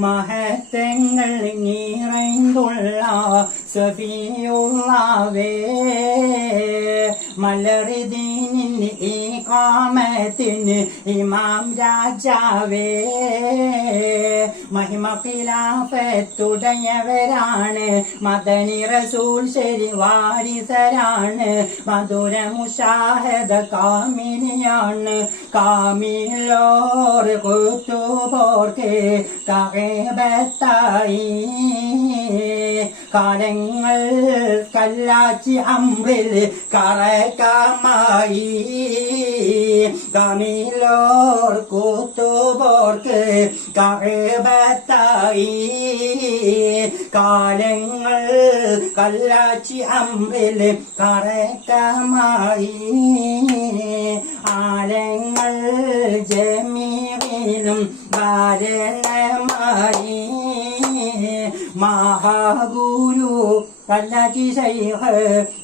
മഹത്വങ്ങൾ നിറൈന്തുള്ള സഫിയുള്ളവേ മലറിദീനിന് ഈ കാമത്തിന് ഇമാം രാജാവേ മഹിമ ഖിലാഫത്തുടയവരാണ് മദനി റസൂൽ ശരി വാരിസരാണ് മധുര മുഷാഹദ കാമിനിയാണ് കാമിലോർ കുത്തുപോർക്ക് കഅബത്തായി കാലങ്ങൾ കല്ലാച്ചി അമ്രിൽ കറക്കമായി കാമിലോർ കുത്തുപോർക്ക് കഅബത്തായി കാലങ്ങൾ കല്ലാച്ചി അമ്രിൽ കറക്കമായി ആലങ്ങൾ ജമീലും ഭരണമായി മഹാഗുരു കല്ലാച്ചി ശൈഖ്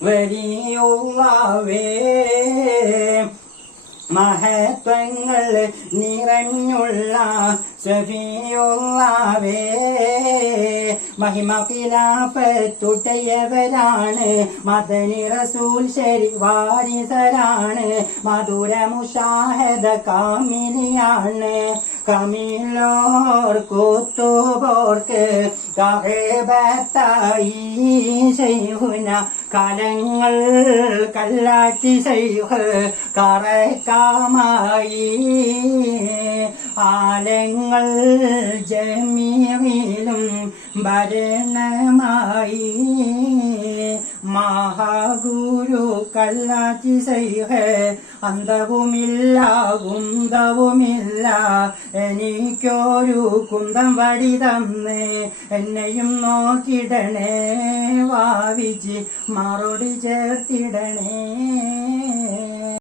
വലിയുള്ളവേ മഹത്വങ്ങൾ നിറഞ്ഞുള്ള സഫിയുള്ളവേ മഹിമ ഖിലാഫത്തുടയവരാണ് മദനി റസൂൽ ശരി വാരിസരാണ് മധുര മുഷാഹദ കാമിനിയാണ് കമിലോർ കുത്തുപോർക്ക് കഅബത്തായി ശൈഖുന കാലങ്ങൾ കല്ലാച്ചി ശൈഖ് കറക്കമായി ആലങ്ങൾ ജമീലും ഭരണമായി മഹാഗുരു കല്ലാച്ചി ശൈഖ് അന്തവുമില്ല കുന്തവുമില്ല എനിക്കൊരു കുന്തം വടി തന്നേ എന്നെയും നോക്കിടണേ വാവിച്ച് മറുപടി ചേർത്തിടണേ.